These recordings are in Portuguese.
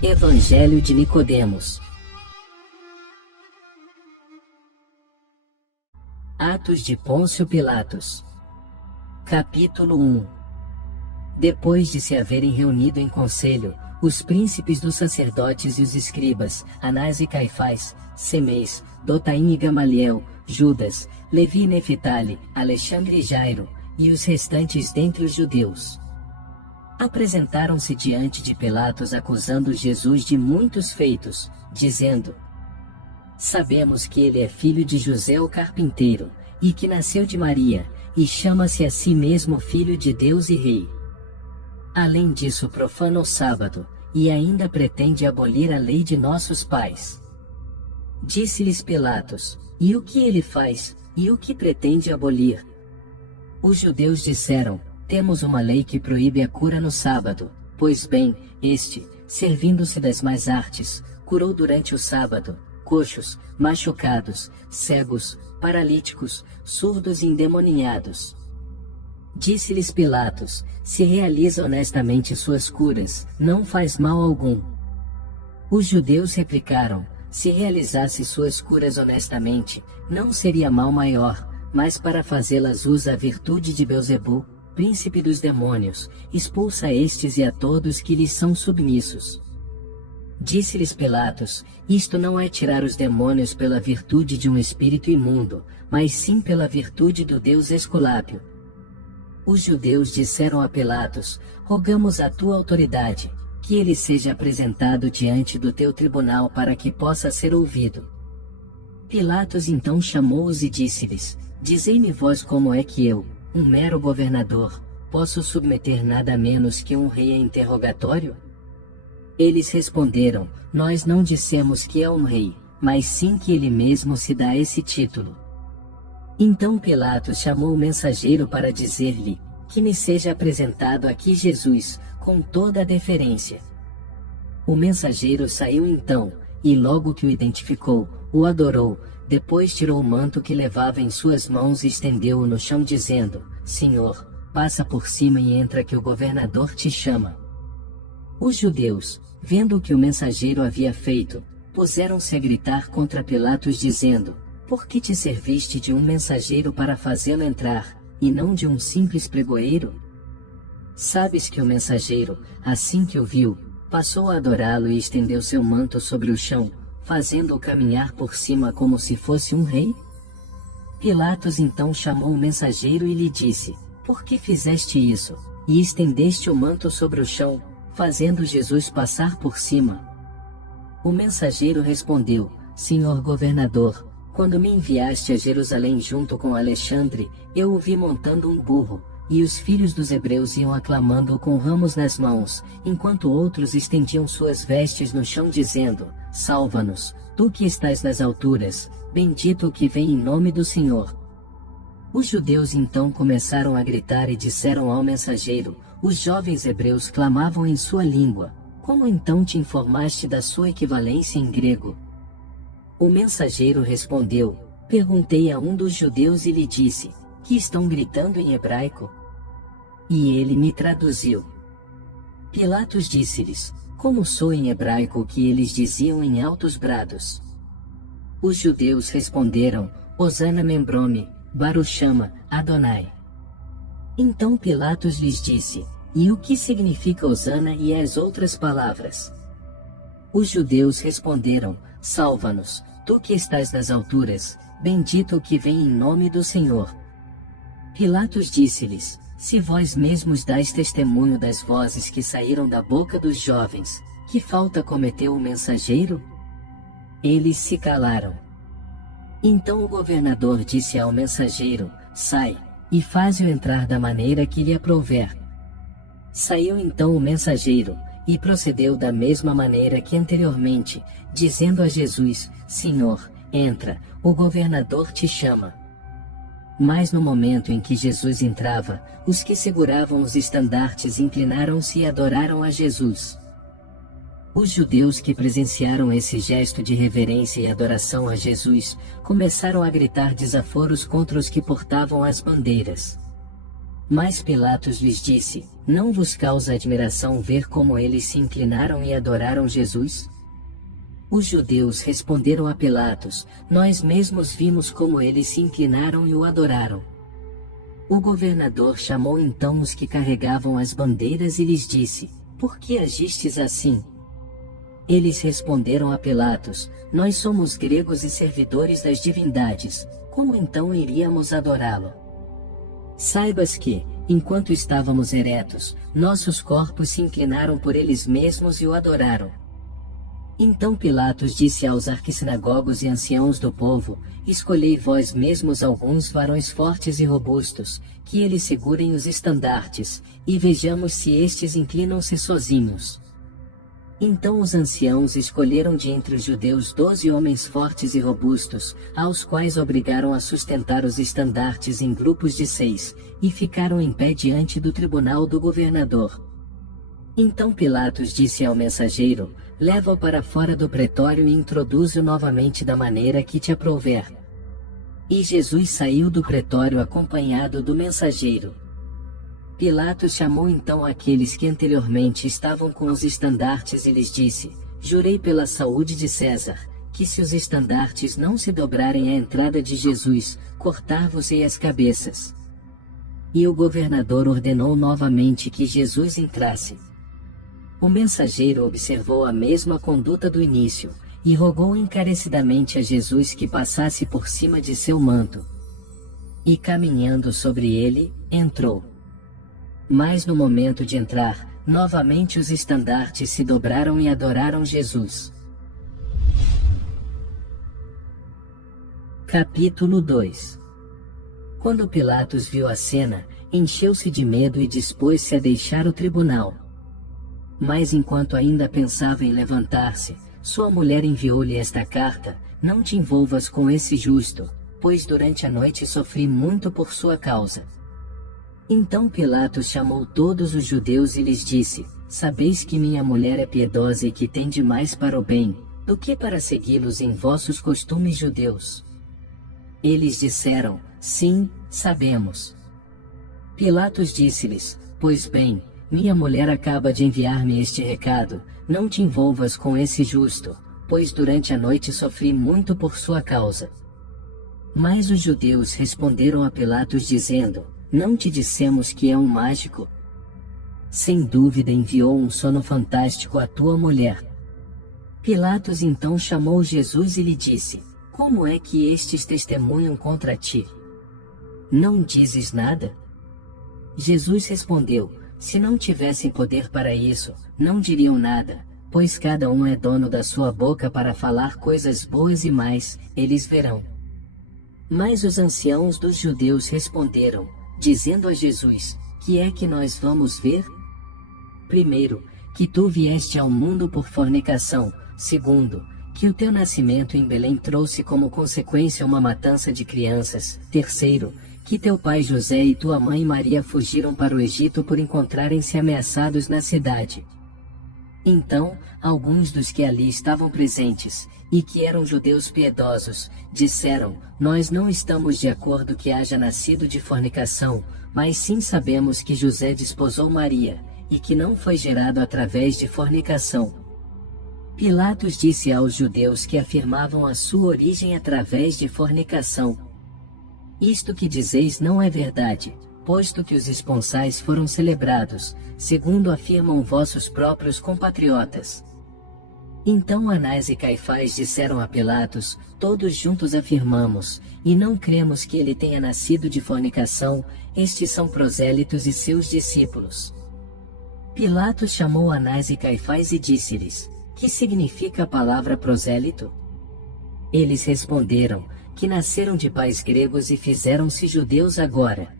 Evangelho de Nicodemos. Atos de Pôncio Pilatos. Capítulo 1. Depois de se haverem reunido em conselho, os príncipes dos sacerdotes e os escribas, Anás e Caifás, Semeis, Dotaim e Gamaliel, Judas, Levi e Neftali, Alexandre e Jairo, e os restantes dentre os judeus, apresentaram-se diante de Pilatos acusando Jesus de muitos feitos, dizendo: Sabemos que ele é filho de José o carpinteiro, e que nasceu de Maria, e chama-se a si mesmo Filho de Deus e Rei. Além disso profana o sábado, e ainda pretende abolir a lei de nossos pais. Disse-lhes Pilatos: E o que ele faz, e o que pretende abolir? Os judeus disseram: Temos uma lei que proíbe a cura no sábado. Pois bem, este, servindo-se das más artes, curou durante o sábado coxos, machucados, cegos, paralíticos, surdos e endemoniados. Disse-lhes Pilatos: Se realiza honestamente suas curas, não faz mal algum. Os judeus replicaram: Se realizasse suas curas honestamente, não seria mal maior, mas para fazê-las usa a virtude de Belzebu, príncipe dos demônios, expulsa a estes e a todos que lhes são submissos. Disse-lhes Pilatos: Isto não é tirar os demônios pela virtude de um espírito imundo, mas sim pela virtude do Deus Esculápio. Os judeus disseram a Pilatos: Rogamos a tua autoridade, que ele seja apresentado diante do teu tribunal para que possa ser ouvido. Pilatos então chamou-os e disse-lhes: Dizei-me vós como é que eu, um mero governador, posso submeter nada menos que um rei a interrogatório? Eles responderam: Nós não dissemos que é um rei, mas sim que ele mesmo se dá esse título. Então Pilatos chamou o mensageiro para dizer-lhe que me seja apresentado aqui Jesus, com toda a deferência. O mensageiro saiu então, e logo que o identificou, o adorou, depois tirou o manto que levava em suas mãos e estendeu-o no chão dizendo: Senhor, passa por cima e entra que o governador te chama. Os judeus, vendo o que o mensageiro havia feito, puseram-se a gritar contra Pilatos dizendo: Por que te serviste de um mensageiro para fazê-lo entrar, e não de um simples pregoeiro? Sabes que o mensageiro, assim que o viu, passou a adorá-lo e estendeu seu manto sobre o chão, fazendo-o caminhar por cima como se fosse um rei? Pilatos então chamou o mensageiro e lhe disse: Por que fizeste isso, e estendeste o manto sobre o chão, fazendo Jesus passar por cima? O mensageiro respondeu: Senhor governador, quando me enviaste a Jerusalém junto com Alexandre, eu o vi montando um burro, e os filhos dos hebreus iam aclamando-o com ramos nas mãos, enquanto outros estendiam suas vestes no chão dizendo: Salva-nos, tu que estás nas alturas, bendito o que vem em nome do Senhor. Os judeus então começaram a gritar e disseram ao mensageiro: Os jovens hebreus clamavam em sua língua, como então te informaste da sua equivalência em grego? O mensageiro respondeu: Perguntei a um dos judeus e lhe disse: Que estão gritando em hebraico? E ele me traduziu. Pilatos disse-lhes: Como sou em hebraico o que eles diziam em altos brados? Os judeus responderam: Hosana Membrome, Baruch Shama, Adonai. Então Pilatos lhes disse: E o que significa Hosana e as outras palavras? Os judeus responderam: Salva-nos, tu que estás nas alturas, bendito o que vem em nome do Senhor. Pilatos disse-lhes: Se vós mesmos dais testemunho das vozes que saíram da boca dos jovens, que falta cometeu o mensageiro? Eles se calaram. Então o governador disse ao mensageiro: Sai, e faze-o entrar da maneira que lhe aprouver. Saiu então o mensageiro, e procedeu da mesma maneira que anteriormente, dizendo a Jesus: Senhor, entra, o governador te chama. Mas no momento em que Jesus entrava, os que seguravam os estandartes inclinaram-se e adoraram a Jesus. Os judeus que presenciaram esse gesto de reverência e adoração a Jesus, começaram a gritar desaforos contra os que portavam as bandeiras. Mas Pilatos lhes disse: Não vos causa admiração ver como eles se inclinaram e adoraram Jesus? Os judeus responderam a Pilatos: Nós mesmos vimos como eles se inclinaram e o adoraram. O governador chamou então os que carregavam as bandeiras e lhes disse: Por que agistes assim? Eles responderam a Pilatos: Nós somos gregos e servidores das divindades, como então iríamos adorá-lo? Saibas que, enquanto estávamos eretos, nossos corpos se inclinaram por eles mesmos e o adoraram. Então Pilatos disse aos arquissinagogos e anciãos do povo: Escolhei vós mesmos alguns varões fortes e robustos, que eles segurem os estandartes, e vejamos se estes inclinam-se sozinhos. Então os anciãos escolheram de entre os judeus 12 homens fortes e robustos, aos quais obrigaram a sustentar os estandartes em grupos de 6, e ficaram em pé diante do tribunal do governador. Então Pilatos disse ao mensageiro: Leva-o para fora do pretório e introduze-o novamente da maneira que te aprouver. E Jesus saiu do pretório acompanhado do mensageiro. Pilatos chamou então aqueles que anteriormente estavam com os estandartes e lhes disse: Jurei pela saúde de César, que se os estandartes não se dobrarem à entrada de Jesus, cortar-vos-ei as cabeças. E o governador ordenou novamente que Jesus entrasse. O mensageiro observou a mesma conduta do início, e rogou encarecidamente a Jesus que passasse por cima de seu manto. E caminhando sobre ele, entrou. Mas no momento de entrar, novamente os estandartes se dobraram e adoraram Jesus. Capítulo 2. Quando Pilatos viu a cena, encheu-se de medo e dispôs-se a deixar o tribunal. Mas enquanto ainda pensava em levantar-se, sua mulher enviou-lhe esta carta: Não te envolvas com esse justo, pois durante a noite sofri muito por sua causa. Então Pilatos chamou todos os judeus e lhes disse: Sabeis que minha mulher é piedosa e que tende mais para o bem, do que para segui-los em vossos costumes judeus. Eles disseram: Sim, sabemos. Pilatos disse-lhes: Pois bem, minha mulher acaba de enviar-me este recado: Não te envolvas com esse justo, pois durante a noite sofri muito por sua causa. Mas os judeus responderam a Pilatos dizendo: Não te dissemos que é um mágico? Sem dúvida enviou um sono fantástico à tua mulher. Pilatos então chamou Jesus e lhe disse: Como é que estes testemunham contra ti? Não dizes nada? Jesus respondeu: Se não tivessem poder para isso, não diriam nada, pois cada um é dono da sua boca para falar coisas boas e mais, eles verão. Mas os anciãos dos judeus responderam, dizendo a Jesus: Que é que nós vamos ver? Primeiro, que tu vieste ao mundo por fornicação. Segundo, que o teu nascimento em Belém trouxe como consequência uma matança de crianças. Terceiro, que teu pai José e tua mãe Maria fugiram para o Egito por encontrarem-se ameaçados na cidade. Então, alguns dos que ali estavam presentes, e que eram judeus piedosos, disseram: Nós não estamos de acordo que haja nascido de fornicação, mas sim sabemos que José desposou Maria, e que não foi gerado através de fornicação. Pilatos disse aos judeus que afirmavam a sua origem através de fornicação: Isto que dizeis não é verdade, posto que os esponsais foram celebrados, segundo afirmam vossos próprios compatriotas. Então Anás e Caifás disseram a Pilatos: Todos juntos afirmamos, e não cremos que ele tenha nascido de fornicação, estes são prosélitos e seus discípulos. Pilatos chamou Anás e Caifás e disse-lhes: Que significa a palavra prosélito? Eles responderam: Que nasceram de pais gregos e fizeram-se judeus agora.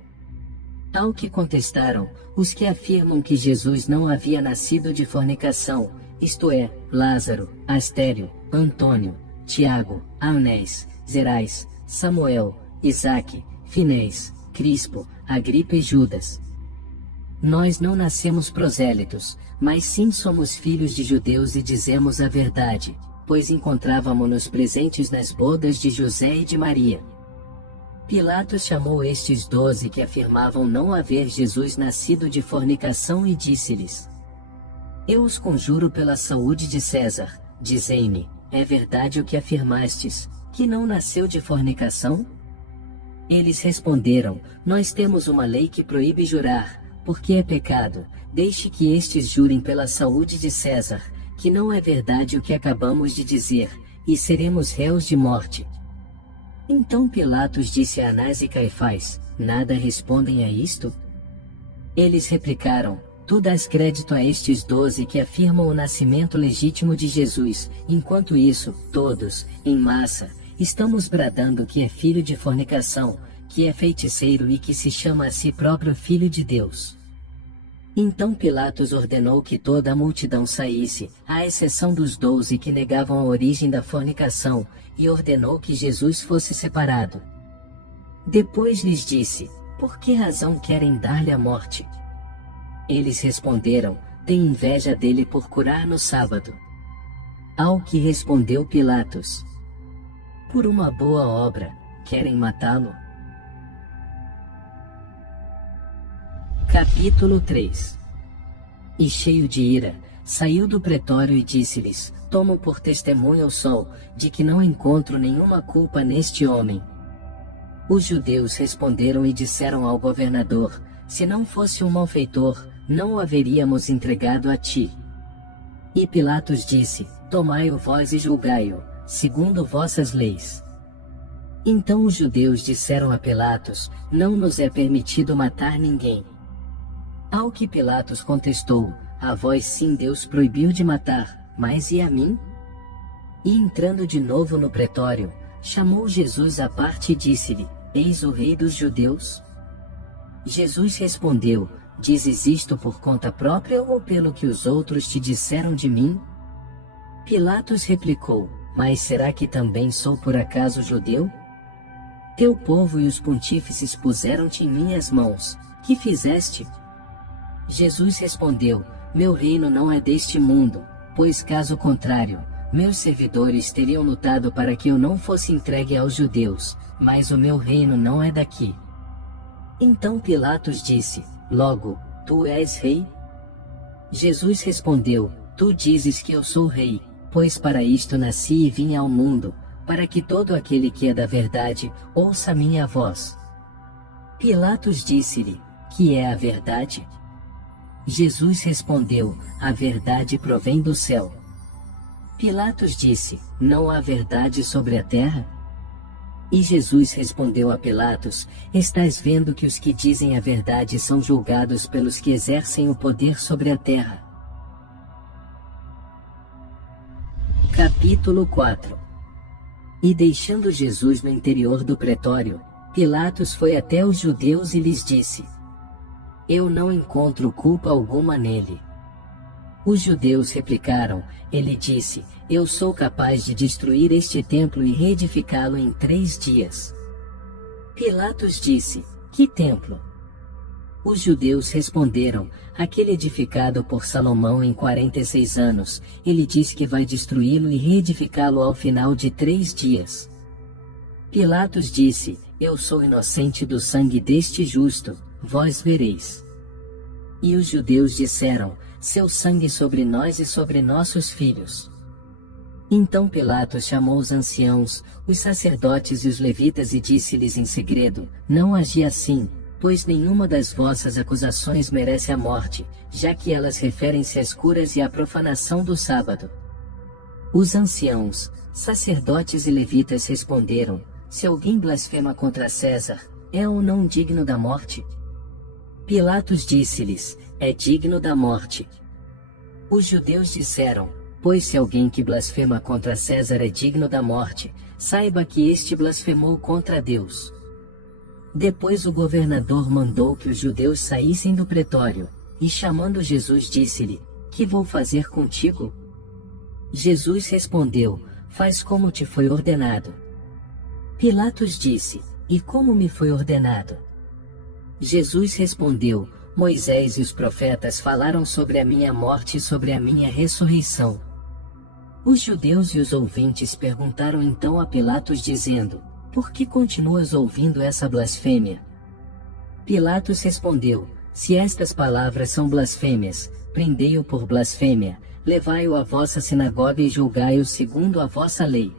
Ao que contestaram, os que afirmam que Jesus não havia nascido de fornicação, isto é, Lázaro, Astério, Antônio, Tiago, Anés, Zerais, Samuel, Isaque, Finés, Crispo, Agripa e Judas. Nós não nascemos prosélitos, mas sim somos filhos de judeus e dizemos a verdade, pois encontrávamo-nos presentes nas bodas de José e de Maria. Pilatos chamou estes 12 que afirmavam não haver Jesus nascido de fornicação e disse-lhes: Eu os conjuro pela saúde de César, dizei-me, é verdade o que afirmastes, que não nasceu de fornicação? Eles responderam: Nós temos uma lei que proíbe jurar, porque é pecado. Deixe que estes jurem pela saúde de César, que não é verdade o que acabamos de dizer, e seremos réus de morte. Então Pilatos disse a Anás e Caifás: Nada respondem a isto? Eles replicaram: Tu dás crédito a estes 12 que afirmam o nascimento legítimo de Jesus, enquanto isso, todos, em massa, estamos bradando que é filho de fornicação, que é feiticeiro e que se chama a si próprio Filho de Deus. Então Pilatos ordenou que toda a multidão saísse, à exceção dos 12 que negavam a origem da fornicação, e ordenou que Jesus fosse separado. Depois lhes disse: Por que razão querem dar-lhe a morte? Eles responderam: Tem inveja dele por curar no sábado. Ao que respondeu Pilatos: Por uma boa obra, querem matá-lo? Capítulo 3. E cheio de ira, saiu do pretório e disse-lhes: Tomo por testemunha o sol, de que não encontro nenhuma culpa neste homem. Os judeus responderam e disseram ao governador: Se não fosse um malfeitor, não o haveríamos entregado a ti. E Pilatos disse: Tomai-o vós e julgai-o, segundo vossas leis. Então os judeus disseram a Pilatos: Não nos é permitido matar ninguém. Ao que Pilatos contestou: A vós sim Deus proibiu de matar, mas e a mim? E entrando de novo no pretório, chamou Jesus à parte e disse-lhe: Eis o rei dos judeus? Jesus respondeu: Dizes isto por conta própria ou pelo que os outros te disseram de mim? Pilatos replicou: Mas será que também sou por acaso judeu? Teu povo e os pontífices puseram-te em minhas mãos. Que fizeste? Jesus respondeu: Meu reino não é deste mundo, pois caso contrário, meus servidores teriam lutado para que eu não fosse entregue aos judeus, mas o meu reino não é daqui. Então Pilatos disse: Logo, tu és rei? Jesus respondeu: Tu dizes que eu sou rei, pois para isto nasci e vim ao mundo, para que todo aquele que é da verdade, ouça minha voz. Pilatos disse-lhe: Que é a verdade? Jesus respondeu: A verdade provém do céu. Pilatos disse: Não há verdade sobre a terra? E Jesus respondeu a Pilatos: Estás vendo que os que dizem a verdade são julgados pelos que exercem o poder sobre a terra. Capítulo 4. E deixando Jesus no interior do pretório, Pilatos foi até os judeus e lhes disse: Eu não encontro culpa alguma nele. Os judeus replicaram: Ele disse: Eu sou capaz de destruir este templo e reedificá-lo em 3 dias. Pilatos disse: Que templo? Os judeus responderam: Aquele edificado por Salomão em 46 anos, ele diz que vai destruí-lo e reedificá-lo ao final de 3 dias. Pilatos disse: Eu sou inocente do sangue deste justo, vós vereis. E os judeus disseram: Seu sangue sobre nós e sobre nossos filhos. Então Pilatos chamou os anciãos, os sacerdotes e os levitas e disse-lhes em segredo: Não agi assim, pois nenhuma das vossas acusações merece a morte, já que elas referem-se às curas e à profanação do sábado. Os anciãos, sacerdotes e levitas responderam: Se alguém blasfema contra César, é ou não digno da morte? Pilatos disse-lhes: É digno da morte. Os judeus disseram: Pois se alguém que blasfema contra César é digno da morte, saiba que este blasfemou contra Deus. Depois o governador mandou que os judeus saíssem do pretório, e chamando Jesus disse-lhe: Que vou fazer contigo? Jesus respondeu: Faz como te foi ordenado. Pilatos disse: E como me foi ordenado? Jesus respondeu: Moisés e os profetas falaram sobre a minha morte e sobre a minha ressurreição. Os judeus e os ouvintes perguntaram então a Pilatos dizendo: por que continuas ouvindo essa blasfêmia? Pilatos respondeu: se estas palavras são blasfêmias, prendei-o por blasfêmia, levai-o à vossa sinagoga e julgai-o segundo a vossa lei.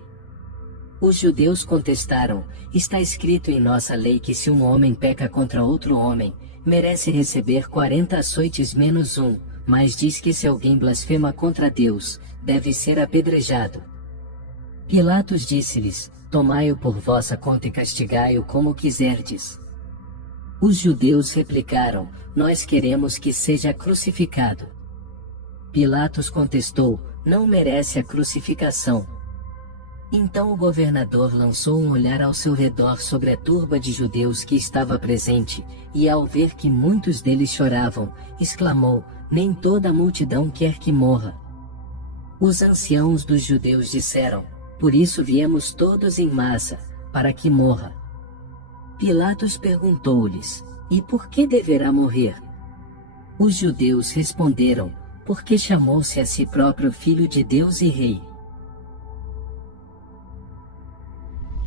Os judeus contestaram: está escrito em nossa lei que se um homem peca contra outro homem, merece receber 40 açoites menos um, mas diz que se alguém blasfema contra Deus, deve ser apedrejado. Pilatos disse-lhes: tomai-o por vossa conta e castigai-o como quiserdes. Os judeus replicaram: nós queremos que seja crucificado. Pilatos contestou: não merece a crucificação. Então o governador lançou um olhar ao seu redor sobre a turba de judeus que estava presente, e ao ver que muitos deles choravam, exclamou: nem toda a multidão quer que morra. Os anciãos dos judeus disseram: por isso viemos todos em massa, para que morra. Pilatos perguntou-lhes: e por que deverá morrer? Os judeus responderam: porque chamou-se a si próprio Filho de Deus e Rei.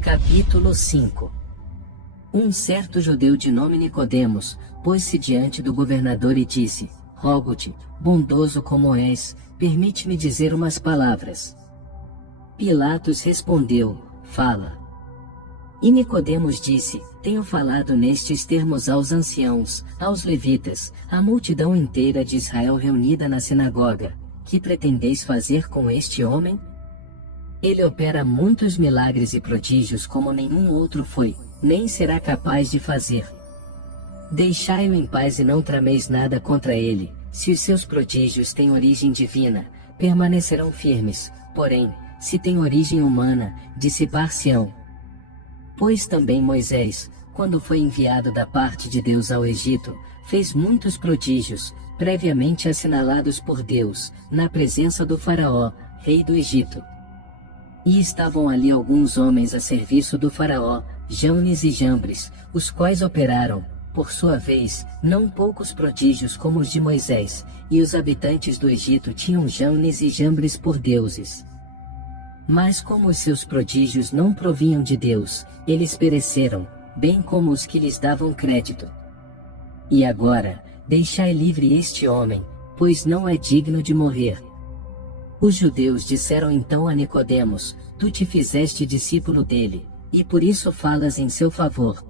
Capítulo 5. Um certo judeu de nome Nicodemos, pôs-se diante do governador e disse: rogo-te, bondoso como és, permite-me dizer umas palavras. Pilatos respondeu: fala. E Nicodemos disse: tenho falado nestes termos aos anciãos, aos levitas, à multidão inteira de Israel reunida na sinagoga. Que pretendeis fazer com este homem? Ele opera muitos milagres e prodígios como nenhum outro foi, nem será capaz de fazer. Deixai-o em paz e não trameis nada contra ele. Se os seus prodígios têm origem divina, permanecerão firmes, porém, se têm origem humana, dissipar-se-ão. Pois também Moisés, quando foi enviado da parte de Deus ao Egito, fez muitos prodígios, previamente assinalados por Deus, na presença do faraó, rei do Egito. E estavam ali alguns homens a serviço do faraó, Janes e Jambres, os quais operaram, por sua vez, não poucos prodígios como os de Moisés, e os habitantes do Egito tinham Janes e Jambres por deuses. Mas como os seus prodígios não provinham de Deus, eles pereceram, bem como os que lhes davam crédito. E agora, deixai livre este homem, pois não é digno de morrer. Os judeus disseram então a Nicodemos: tu te fizeste discípulo dele, e por isso falas em seu favor.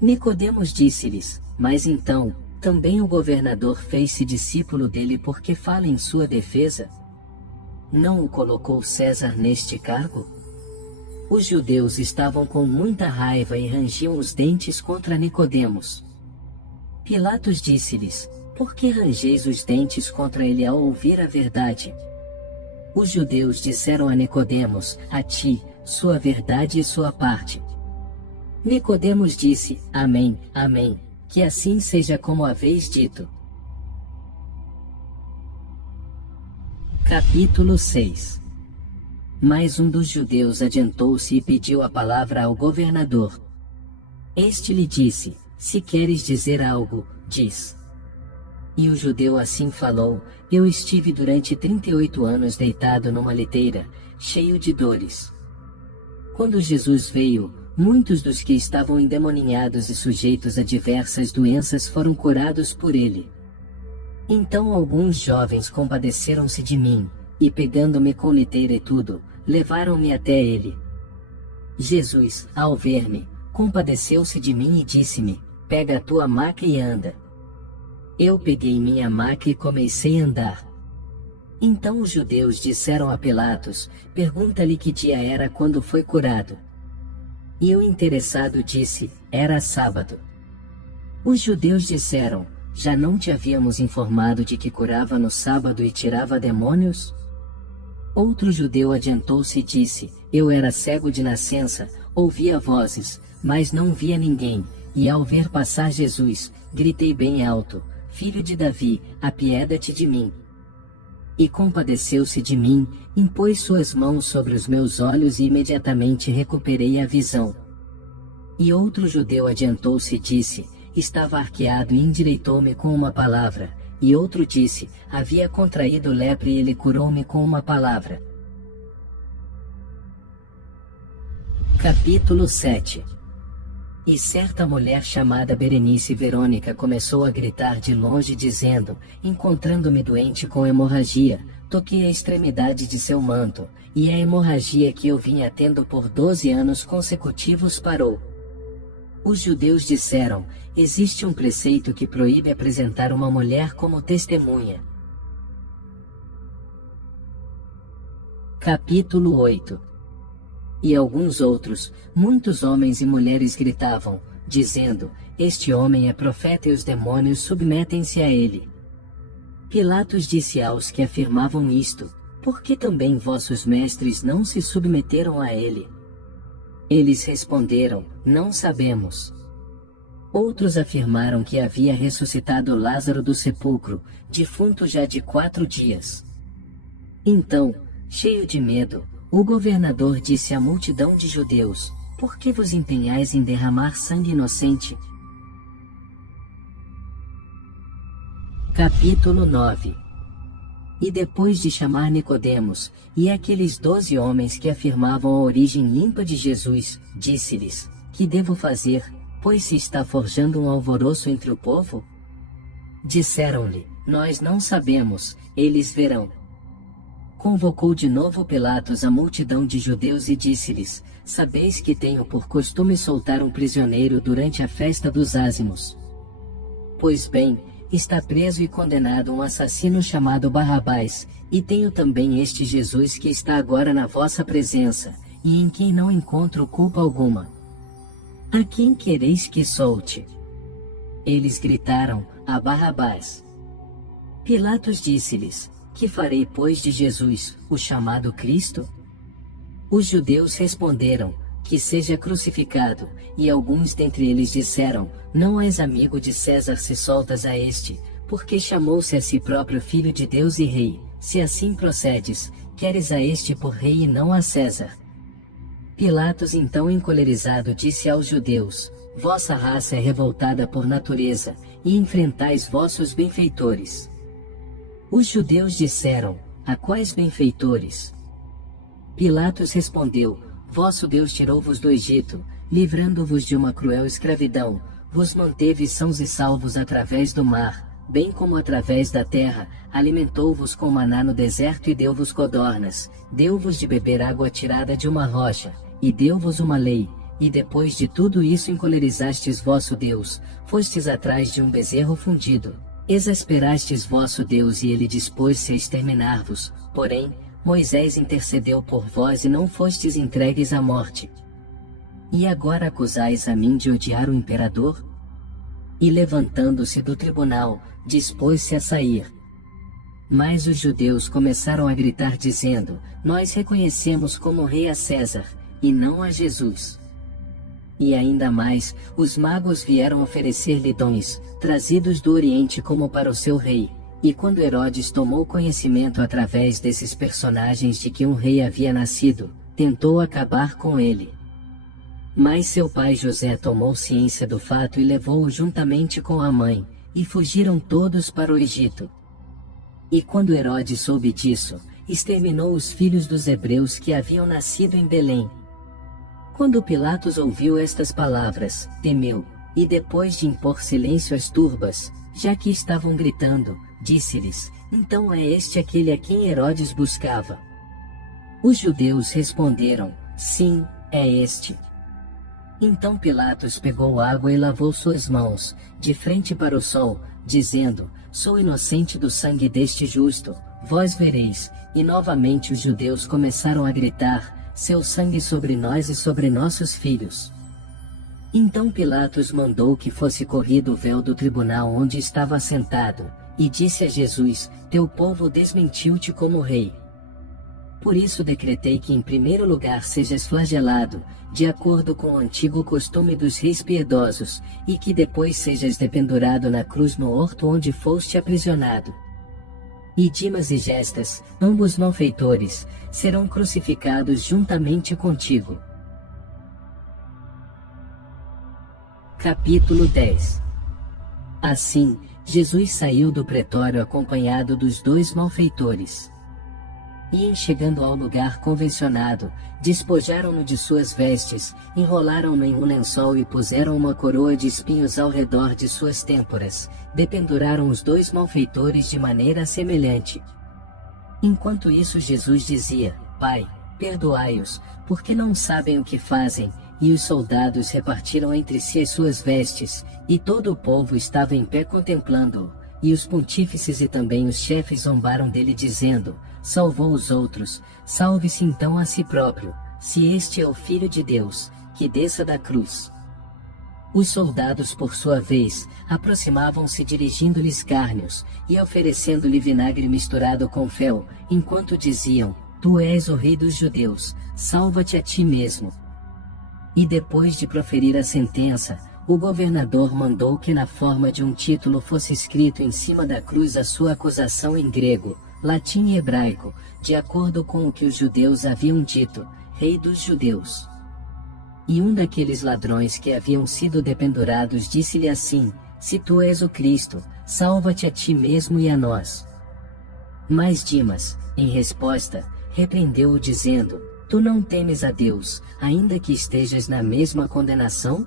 Nicodemos disse-lhes: mas então, também o governador fez-se discípulo dele porque fala em sua defesa? Não o colocou César neste cargo? Os judeus estavam com muita raiva e rangiam os dentes contra Nicodemos. Pilatos disse-lhes: por que rangeis os dentes contra ele ao ouvir a verdade? Os judeus disseram a Nicodemos: a ti, sua verdade e sua parte. Nicodemos disse: amém, amém, que assim seja como haveis dito. Capítulo 6. Mais um dos judeus adiantou-se e pediu a palavra ao governador. Este lhe disse: se queres dizer algo, diz. E o judeu assim falou: eu estive durante 38 anos deitado numa liteira, cheio de dores. Quando Jesus veio, muitos dos que estavam endemoninhados e sujeitos a diversas doenças foram curados por ele. Então alguns jovens compadeceram-se de mim, e pegando-me com liteira e tudo, levaram-me até ele. Jesus, ao ver-me, compadeceu-se de mim e disse-me: pega a tua maca e anda. Eu peguei minha maca e comecei a andar. Então os judeus disseram a Pilatos: pergunta-lhe que dia era quando foi curado. E o interessado disse: era sábado. Os judeus disseram: já não te havíamos informado de que curava no sábado e tirava demônios? Outro judeu adiantou-se e disse: eu era cego de nascença, ouvia vozes, mas não via ninguém, e ao ver passar Jesus, gritei bem alto: Filho de Davi, apieda-te de mim. E compadeceu-se de mim, impôs suas mãos sobre os meus olhos e imediatamente recuperei a visão. E outro judeu adiantou-se e disse: estava arqueado e endireitou-me com uma palavra. E outro disse: havia contraído lepra e ele curou-me com uma palavra. Capítulo 7. E certa mulher chamada Berenice Verônica começou a gritar de longe dizendo, encontrando-me doente com hemorragia, toquei a extremidade de seu manto, e a hemorragia que eu vinha tendo por 12 anos consecutivos parou. Os judeus disseram, existe um preceito que proíbe apresentar uma mulher como testemunha. Capítulo 8. E alguns outros, muitos homens e mulheres gritavam, dizendo, este homem é profeta e os demônios submetem-se a ele. Pilatos disse aos que afirmavam isto, por que também vossos mestres não se submeteram a ele? Eles responderam, não sabemos. Outros afirmaram que havia ressuscitado Lázaro do sepulcro, defunto já de 4 dias. Então, cheio de medo, o governador disse à multidão de judeus, por que vos empenhais em derramar sangue inocente? Capítulo 9. E depois de chamar Nicodemos, e aqueles 12 homens que afirmavam a origem limpa de Jesus, disse-lhes, que devo fazer, pois se está forjando um alvoroço entre o povo? Disseram-lhe, nós não sabemos, eles verão. Convocou de novo Pilatos a multidão de judeus e disse-lhes, sabeis que tenho por costume soltar um prisioneiro durante a festa dos ázimos. Pois bem, está preso e condenado um assassino chamado Barrabás, e tenho também este Jesus que está agora na vossa presença, e em quem não encontro culpa alguma. A quem quereis que solte? Eles gritaram, a Barrabás. Pilatos disse-lhes, que farei pois de Jesus, o chamado Cristo? Os judeus responderam, que seja crucificado, e alguns dentre eles disseram, não és amigo de César se soltas a este, porque chamou-se a si próprio Filho de Deus e Rei, se assim procedes, queres a este por rei e não a César. Pilatos então encolerizado disse aos judeus, vossa raça é revoltada por natureza, e enfrentais vossos benfeitores. Os judeus disseram, a quais benfeitores? Pilatos respondeu, vosso Deus tirou-vos do Egito, livrando-vos de uma cruel escravidão, vos manteve sãos e salvos através do mar, bem como através da terra, alimentou-vos com maná no deserto e deu-vos codornas, deu-vos de beber água tirada de uma rocha, e deu-vos uma lei, e depois de tudo isso encolerizastes vosso Deus, fostes atrás de um bezerro fundido. Exasperastes vosso Deus e ele dispôs-se a exterminar-vos, porém, Moisés intercedeu por vós e não fostes entregues à morte. E agora acusais a mim de odiar o imperador? E levantando-se do tribunal, dispôs-se a sair. Mas os judeus começaram a gritar dizendo, nós reconhecemos como rei a César, e não a Jesus. E ainda mais, os magos vieram oferecer-lhe dons, trazidos do Oriente como para o seu rei, e quando Herodes tomou conhecimento através desses personagens de que um rei havia nascido, tentou acabar com ele. Mas seu pai José tomou ciência do fato e levou-o juntamente com a mãe, e fugiram todos para o Egito. E quando Herodes soube disso, exterminou os filhos dos hebreus que haviam nascido em Belém. Quando Pilatos ouviu estas palavras, temeu, e depois de impor silêncio às turbas, já que estavam gritando, disse-lhes, então é este aquele a quem Herodes buscava? Os judeus responderam, sim, é este. Então Pilatos pegou água e lavou suas mãos, de frente para o sol, dizendo, sou inocente do sangue deste justo, vós vereis, e novamente os judeus começaram a gritar, seu sangue sobre nós e sobre nossos filhos. Então Pilatos mandou que fosse corrido o véu do tribunal onde estava assentado, e disse a Jesus, teu povo desmentiu-te como rei. Por isso decretei que em primeiro lugar sejas flagelado, de acordo com o antigo costume dos reis piedosos, e que depois sejas dependurado na cruz no horto onde foste aprisionado. E Dimas e Gestas, ambos malfeitores, serão crucificados juntamente contigo. Capítulo 10. Assim, Jesus saiu do pretório acompanhado dos 2 malfeitores. E em chegando ao lugar convencionado, despojaram-no de suas vestes, enrolaram-no em um lençol e puseram uma coroa de espinhos ao redor de suas têmporas, dependuraram os dois malfeitores de maneira semelhante. Enquanto isso Jesus dizia, Pai, perdoai-os, porque não sabem o que fazem, e os soldados repartiram entre si as suas vestes, e todo o povo estava em pé contemplando-o, e os pontífices e também os chefes zombaram dele dizendo, salvou os outros, salve-se então a si próprio, se este é o Filho de Deus, que desça da cruz. Os soldados por sua vez, aproximavam-se dirigindo-lhe escárnios, e oferecendo-lhe vinagre misturado com fel, enquanto diziam, Tu és o rei dos judeus, salva-te a ti mesmo. E depois de proferir a sentença, o governador mandou que na forma de um título fosse escrito em cima da cruz a sua acusação em grego, latim e hebraico, de acordo com o que os judeus haviam dito, Rei dos Judeus. E um daqueles ladrões que haviam sido dependurados disse-lhe assim, Se tu és o Cristo, salva-te a ti mesmo e a nós. Mas Dimas, em resposta, repreendeu-o dizendo, Tu não temes a Deus, ainda que estejas na mesma condenação?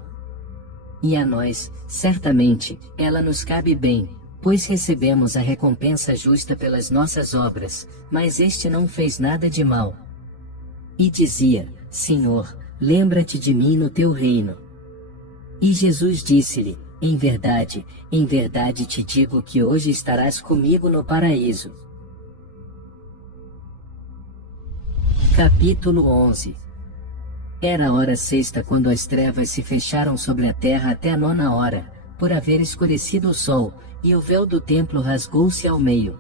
E a nós, certamente, ela nos cabe bem, pois recebemos a recompensa justa pelas nossas obras, mas este não fez nada de mal. E dizia, Senhor, lembra-te de mim no teu reino. E Jesus disse-lhe, em verdade te digo que hoje estarás comigo no paraíso. Capítulo 11. Era a hora sexta quando as trevas se fecharam sobre a terra até a 9ª hora, por haver escurecido o sol, e o véu do templo rasgou-se ao meio.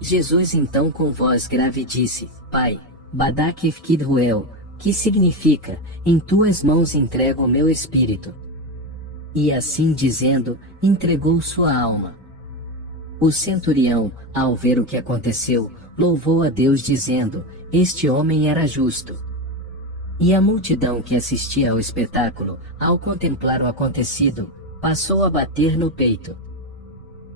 Jesus então com voz grave disse, Pai, Badakif Kidruel, que significa, em tuas mãos entrego o meu espírito. E assim dizendo, entregou sua alma. O centurião, ao ver o que aconteceu, louvou a Deus dizendo, este homem era justo. E a multidão que assistia ao espetáculo, ao contemplar o acontecido, passou a bater no peito.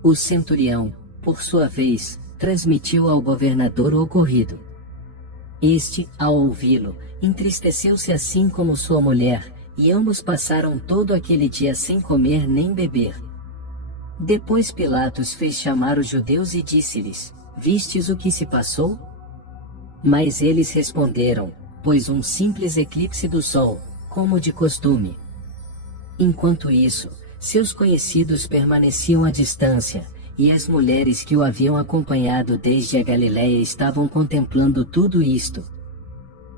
O centurião, por sua vez, transmitiu ao governador o ocorrido. Este, ao ouvi-lo, entristeceu-se assim como sua mulher, e ambos passaram todo aquele dia sem comer nem beber. Depois Pilatos fez chamar os judeus e disse-lhes, Vistes o que se passou? Mas eles responderam, pois um simples eclipse do sol, como de costume. Enquanto isso, seus conhecidos permaneciam à distância, e as mulheres que o haviam acompanhado desde a Galiléia estavam contemplando tudo isto.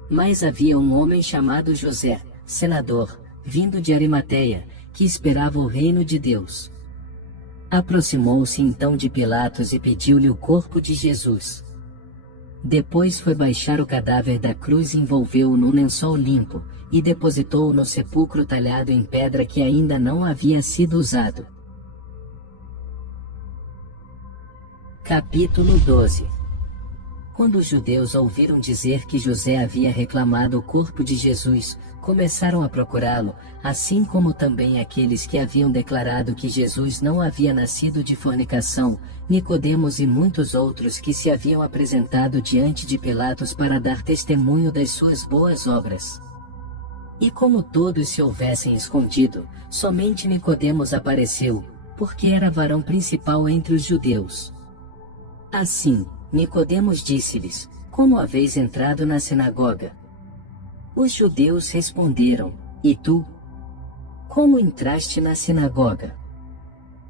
Mas havia um homem chamado José, senador, vindo de Arimateia, que esperava o reino de Deus. Aproximou-se então de Pilatos e pediu-lhe o corpo de Jesus. Depois foi baixar o cadáver da cruz e envolveu-o num lençol limpo, e depositou-o no sepulcro talhado em pedra que ainda não havia sido usado. Capítulo 12. Quando os judeus ouviram dizer que José havia reclamado o corpo de Jesus, começaram a procurá-lo, assim como também aqueles que haviam declarado que Jesus não havia nascido de fornicação, Nicodemos e muitos outros que se haviam apresentado diante de Pilatos para dar testemunho das suas boas obras. E como todos se houvessem escondido, somente Nicodemos apareceu, porque era varão principal entre os judeus. Assim, Nicodemos disse-lhes, como haveis entrado na sinagoga? Os judeus responderam, e tu? Como entraste na sinagoga?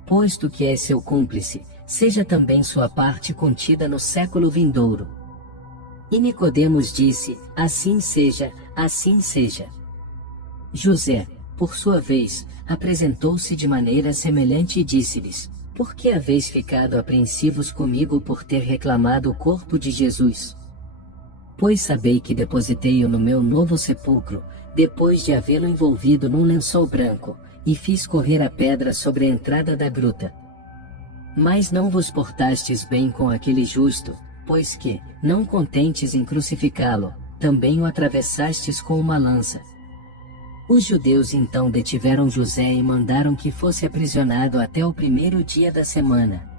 Posto que és seu cúmplice, seja também sua parte contida no século vindouro. E Nicodemos disse, assim seja, assim seja. José, por sua vez, apresentou-se de maneira semelhante e disse-lhes, por que haveis ficado apreensivos comigo por ter reclamado o corpo de Jesus? Pois sabei que depositei-o no meu novo sepulcro, depois de havê-lo envolvido num lençol branco, e fiz correr a pedra sobre a entrada da gruta. Mas não vos portastes bem com aquele justo, pois que, não contentes em crucificá-lo, também o atravessastes com uma lança. Os judeus então detiveram José e mandaram que fosse aprisionado até o primeiro dia da semana.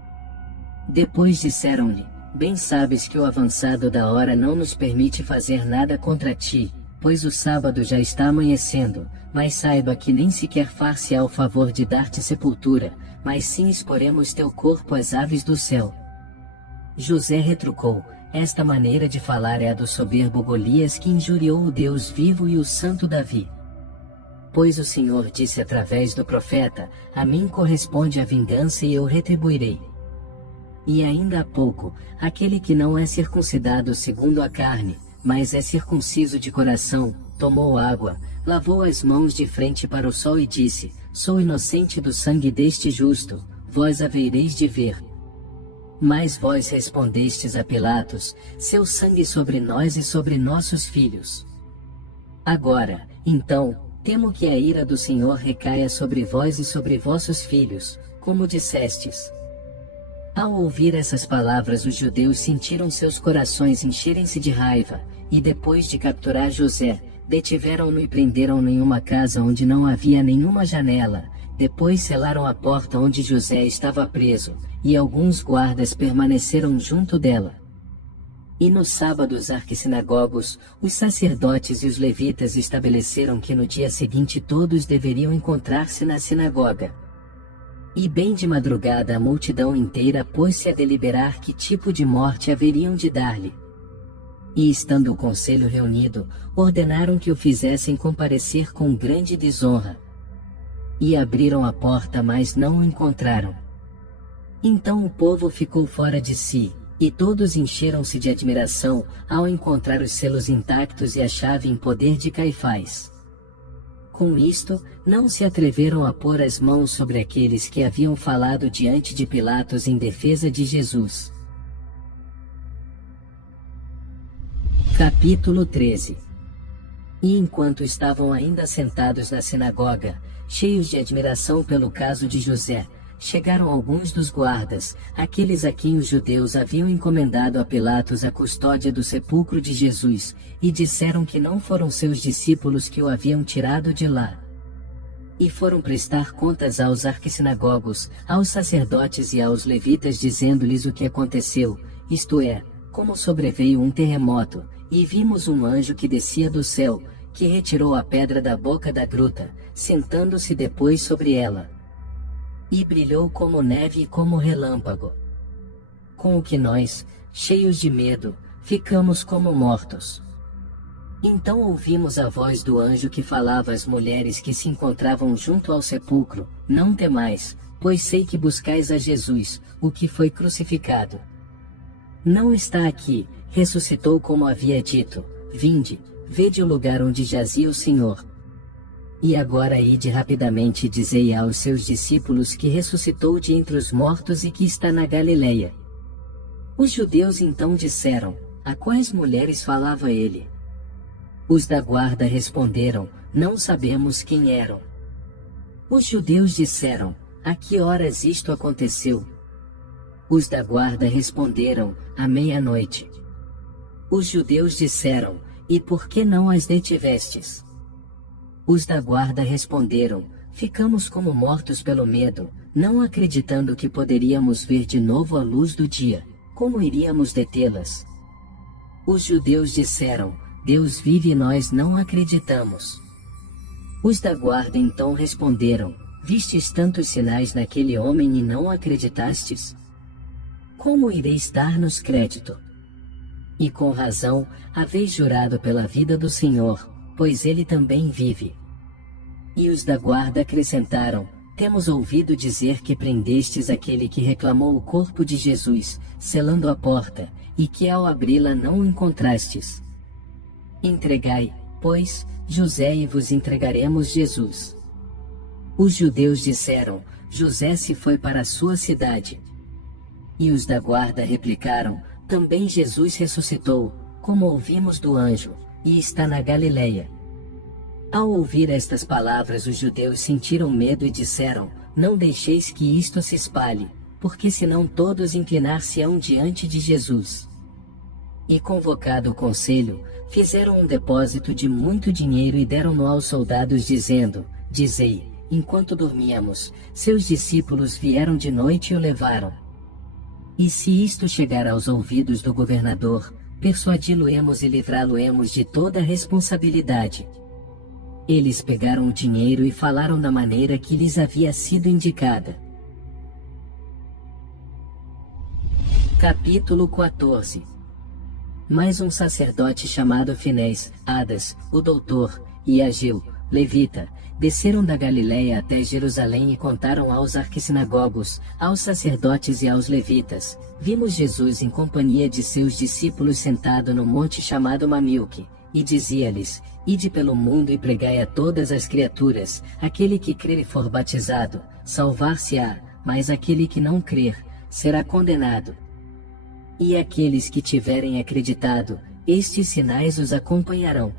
Depois disseram-lhe, Bem sabes que o avançado da hora não nos permite fazer nada contra ti, pois o sábado já está amanhecendo, mas saiba que nem sequer far-se-á o favor de dar-te sepultura, mas sim exporemos teu corpo às aves do céu. José retrucou: esta maneira de falar é a do soberbo Golias que injuriou o Deus vivo e o santo Davi. Pois o Senhor disse através do profeta: a mim corresponde a vingança e eu retribuirei. E ainda há pouco, aquele que não é circuncidado segundo a carne, mas é circunciso de coração, tomou água, lavou as mãos de frente para o sol e disse: sou inocente do sangue deste justo, vós havereis de ver. Mas vós respondestes a Pilatos: seu sangue sobre nós e sobre nossos filhos. Agora, então, temo que a ira do Senhor recaia sobre vós e sobre vossos filhos, como dissestes. Ao ouvir essas palavras, os judeus sentiram seus corações encherem-se de raiva, e depois de capturar José, detiveram-no e prenderam-no em uma casa onde não havia nenhuma janela. Depois selaram a porta onde José estava preso, e alguns guardas permaneceram junto dela. E nos sábados arquissinagogos, os sacerdotes e os levitas estabeleceram que no dia seguinte todos deveriam encontrar-se na sinagoga. E bem de madrugada a multidão inteira pôs-se a deliberar que tipo de morte haveriam de dar-lhe. E estando o conselho reunido, ordenaram que o fizessem comparecer com grande desonra. E abriram a porta, mas não o encontraram. Então o povo ficou fora de si, e todos encheram-se de admiração, ao encontrar os selos intactos e a chave em poder de Caifás. Com isto, não se atreveram a pôr as mãos sobre aqueles que haviam falado diante de Pilatos em defesa de Jesus. Capítulo 13. E enquanto estavam ainda sentados na sinagoga, cheios de admiração pelo caso de José, chegaram alguns dos guardas, aqueles a quem os judeus haviam encomendado a Pilatos a custódia do sepulcro de Jesus, e disseram que não foram seus discípulos que o haviam tirado de lá. E foram prestar contas aos arquissinagogos, aos sacerdotes e aos levitas, dizendo-lhes o que aconteceu, isto é, como sobreveio um terremoto, e vimos um anjo que descia do céu, que retirou a pedra da boca da gruta, sentando-se depois sobre ela. E brilhou como neve e como relâmpago. Com o que nós, cheios de medo, ficamos como mortos. Então ouvimos a voz do anjo que falava às mulheres que se encontravam junto ao sepulcro: não temais, pois sei que buscais a Jesus, o que foi crucificado. Não está aqui, ressuscitou como havia dito. Vinde, vede o lugar onde jazia o Senhor. E agora ide rapidamente e dizei aos seus discípulos que ressuscitou de entre os mortos e que está na Galileia. Os judeus então disseram: a quais mulheres falava ele? Os da guarda responderam: não sabemos quem eram. Os judeus disseram: a que horas isto aconteceu? Os da guarda responderam: à meia-noite. Os judeus disseram: e por que não as detivestes? Os da guarda responderam: ficamos como mortos pelo medo, não acreditando que poderíamos ver de novo a luz do dia. Como iríamos detê-las? Os judeus disseram: Deus vive e nós não acreditamos. Os da guarda então responderam: vistes tantos sinais naquele homem e não acreditastes? Como ireis dar-nos crédito? E com razão, haveis jurado pela vida do Senhor, pois ele também vive. E os da guarda acrescentaram: temos ouvido dizer que prendestes aquele que reclamou o corpo de Jesus, selando a porta, e que ao abri-la não o encontrastes. Entregai, pois, José e vos entregaremos Jesus. Os judeus disseram: José se foi para a sua cidade. E os da guarda replicaram: também Jesus ressuscitou, como ouvimos do anjo, e está na Galileia. Ao ouvir estas palavras, os judeus sentiram medo e disseram: não deixeis que isto se espalhe, porque senão todos inclinar-se-ão diante de Jesus. E convocado o conselho, fizeram um depósito de muito dinheiro e deram-no aos soldados, dizendo: dizei, enquanto dormíamos, seus discípulos vieram de noite e o levaram. E se isto chegar aos ouvidos do governador, persuadi-lo-emos e livrá-lo-emos de toda a responsabilidade. Eles pegaram o dinheiro e falaram da maneira que lhes havia sido indicada. Capítulo 14. Mais um sacerdote chamado Finés, Adas, o doutor, e Ageu, levita, desceram da Galiléia até Jerusalém e contaram aos arquissinagogos, aos sacerdotes e aos levitas: vimos Jesus em companhia de seus discípulos sentado no monte chamado Mamilque, e dizia-lhes: ide pelo mundo e pregai a todas as criaturas, aquele que crer e for batizado, salvar-se-á, mas aquele que não crer, será condenado. E aqueles que tiverem acreditado, estes sinais os acompanharão.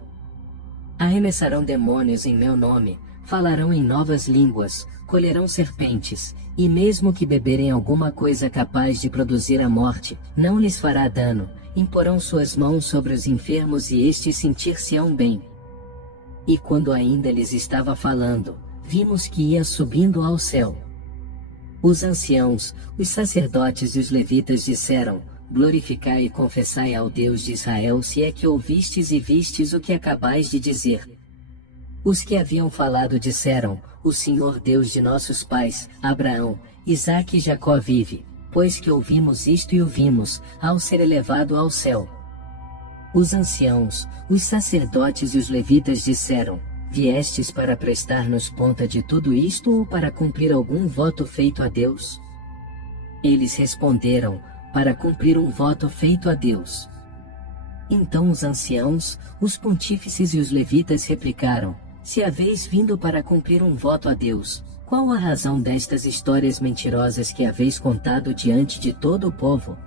Arremessarão demônios em meu nome, falarão em novas línguas, colherão serpentes, e mesmo que beberem alguma coisa capaz de produzir a morte, não lhes fará dano, imporão suas mãos sobre os enfermos e estes sentir-se-ão bem. E quando ainda lhes estava falando, vimos que ia subindo ao céu. Os anciãos, os sacerdotes e os levitas disseram: glorificai e confessai ao Deus de Israel, se é que ouvistes e vistes o que acabais de dizer. Os que haviam falado disseram: o Senhor Deus de nossos pais, Abraão, Isaque e Jacó vive, pois que ouvimos isto e o vimos, ao ser elevado ao céu. Os anciãos, os sacerdotes e os levitas disseram: viestes para prestar-nos conta de tudo isto ou para cumprir algum voto feito a Deus? Eles responderam: para cumprir um voto feito a Deus. Então os anciãos, os pontífices e os levitas replicaram: se haveis vindo para cumprir um voto a Deus, qual a razão destas histórias mentirosas que haveis contado diante de todo o povo?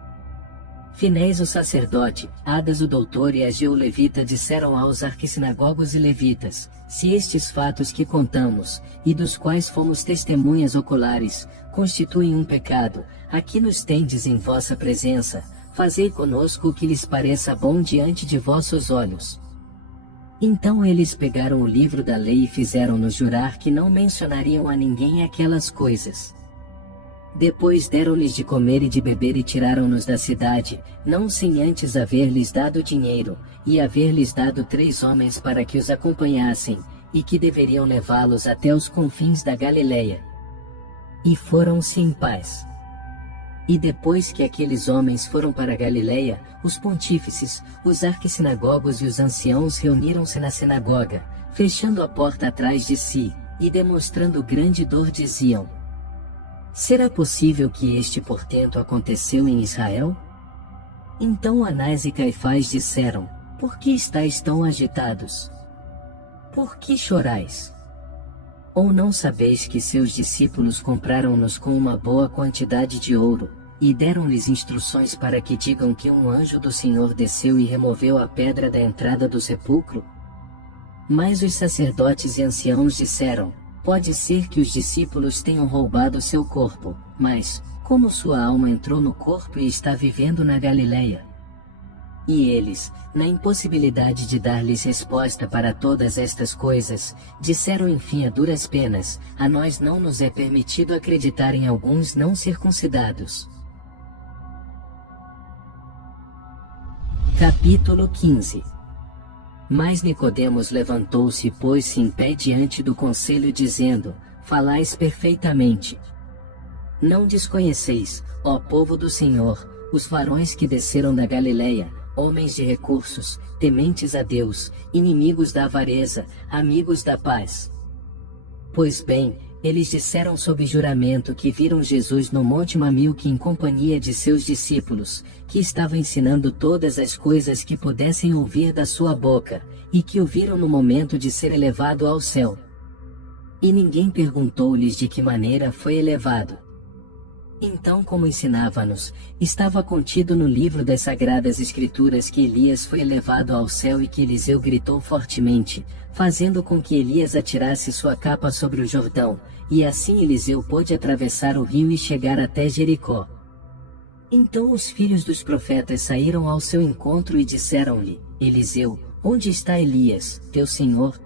Finés o sacerdote, Adas o doutor e Ageu o levita disseram aos arquissinagogos e levitas: se estes fatos que contamos, e dos quais fomos testemunhas oculares, constituem um pecado, aqui nos tendes em vossa presença, fazei conosco o que lhes pareça bom diante de vossos olhos. Então eles pegaram o livro da lei e fizeram-nos jurar que não mencionariam a ninguém aquelas coisas. Depois deram-lhes de comer e de beber e tiraram-nos da cidade, não sem antes haver-lhes dado dinheiro, e haver-lhes dado 3 homens para que os acompanhassem, e que deveriam levá-los até os confins da Galiléia. E foram-se em paz. E depois que aqueles homens foram para a Galiléia, os pontífices, os arquissinagogos e os anciãos reuniram-se na sinagoga, fechando a porta atrás de si, e demonstrando grande dor diziam: será possível que este portento aconteceu em Israel? Então Anás e Caifás disseram: por que estáis tão agitados? Por que chorais? Ou não sabeis que seus discípulos compraram-nos com uma boa quantidade de ouro, e deram-lhes instruções para que digam que um anjo do Senhor desceu e removeu a pedra da entrada do sepulcro? Mas os sacerdotes e anciãos disseram: pode ser que os discípulos tenham roubado seu corpo, mas, como sua alma entrou no corpo e está vivendo na Galiléia? E eles, na impossibilidade de dar-lhes resposta para todas estas coisas, disseram enfim a duras penas: a nós não nos é permitido acreditar em alguns não circuncidados. Capítulo 15. Mas Nicodemos levantou-se e pôs-se em pé diante do conselho dizendo: falais perfeitamente. Não desconheceis, ó povo do Senhor, os varões que desceram da Galiléia, homens de recursos, tementes a Deus, inimigos da avareza, amigos da paz. Pois bem, eles disseram sob juramento que viram Jesus no Monte Mamilque em companhia de seus discípulos, que estava ensinando todas as coisas que pudessem ouvir da sua boca, e que o viram no momento de ser elevado ao céu. E ninguém perguntou-lhes de que maneira foi elevado. Então, como ensinava-nos, estava contido no livro das Sagradas Escrituras que Elias foi elevado ao céu e que Eliseu gritou fortemente, fazendo com que Elias atirasse sua capa sobre o Jordão, e assim Eliseu pôde atravessar o rio e chegar até Jericó. Então os filhos dos profetas saíram ao seu encontro e disseram-lhe: Eliseu, onde está Elias, teu senhor?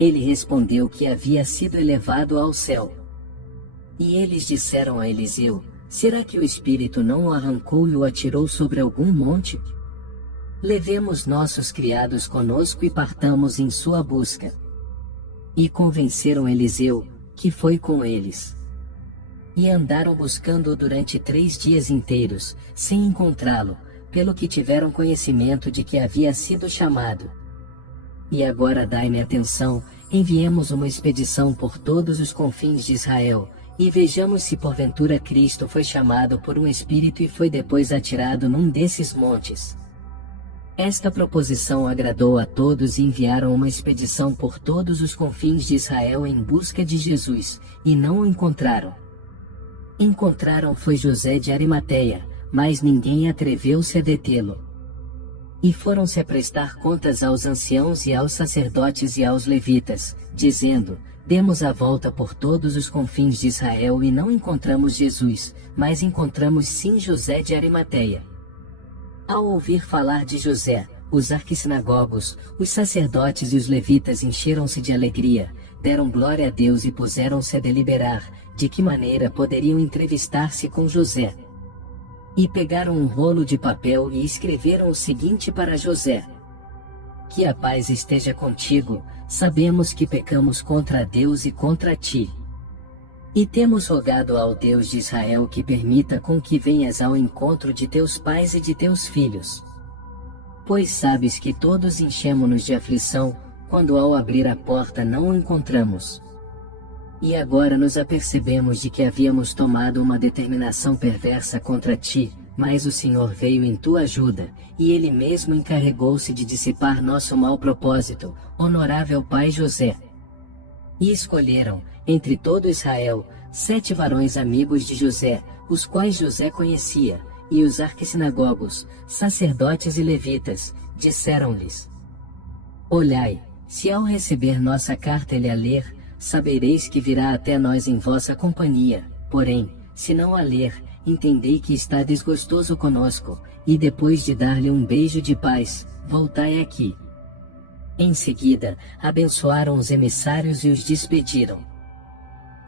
Ele respondeu que havia sido elevado ao céu. E eles disseram a Eliseu: Será que o Espírito não o arrancou e o atirou sobre algum monte? Levemos nossos criados conosco e partamos em sua busca. E convenceram Eliseu, que foi com eles. E andaram buscando-o durante 3 dias inteiros, sem encontrá-lo, pelo que tiveram conhecimento de que havia sido chamado. E agora dai-me atenção, enviemos uma expedição por todos os confins de Israel, e vejamos se porventura Cristo foi chamado por um Espírito e foi depois atirado num desses montes. Esta proposição agradou a todos e enviaram uma expedição por todos os confins de Israel em busca de Jesus, e não o encontraram. Encontraram foi José de Arimateia, mas ninguém atreveu-se a detê-lo. E foram-se a prestar contas aos anciãos e aos sacerdotes e aos levitas, dizendo: demos a volta por todos os confins de Israel e não encontramos Jesus, mas encontramos sim José de Arimateia. Ao ouvir falar de José, os arquissinagogos, os sacerdotes e os levitas encheram-se de alegria, deram glória a Deus e puseram-se a deliberar, de que maneira poderiam entrevistar-se com José. E pegaram um rolo de papel e escreveram o seguinte para José: que a paz esteja contigo, sabemos que pecamos contra Deus e contra ti. E temos rogado ao Deus de Israel que permita com que venhas ao encontro de teus pais e de teus filhos. Pois sabes que todos enchemo-nos de aflição, quando ao abrir a porta não o encontramos. E agora nos apercebemos de que havíamos tomado uma determinação perversa contra ti, mas o Senhor veio em tua ajuda, e ele mesmo encarregou-se de dissipar nosso mau propósito, honorável pai José. E escolheram, entre todo Israel, 7 varões amigos de José, os quais José conhecia, e os arquissinagogos, sacerdotes e levitas, disseram-lhes: olhai, se ao receber nossa carta ele a ler, sabereis que virá até nós em vossa companhia, porém, se não a ler, entendei que está desgostoso conosco, e depois de dar-lhe um beijo de paz, voltai aqui. Em seguida, abençoaram os emissários e os despediram.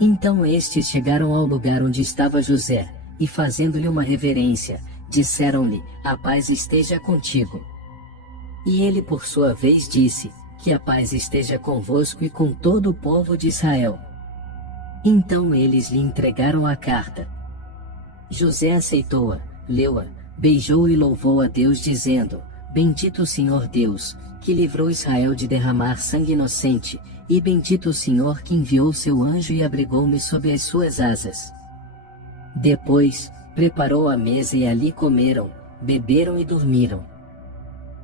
Então estes chegaram ao lugar onde estava José, e fazendo-lhe uma reverência, disseram-lhe: a paz esteja contigo. E ele por sua vez disse: que a paz esteja convosco e com todo o povo de Israel. Então eles lhe entregaram a carta. José aceitou-a, leu-a, beijou e louvou a Deus dizendo: bendito o Senhor Deus, que livrou Israel de derramar sangue inocente, e bendito o Senhor que enviou seu anjo e abrigou-me sob as suas asas. Depois, preparou a mesa e ali comeram, beberam e dormiram.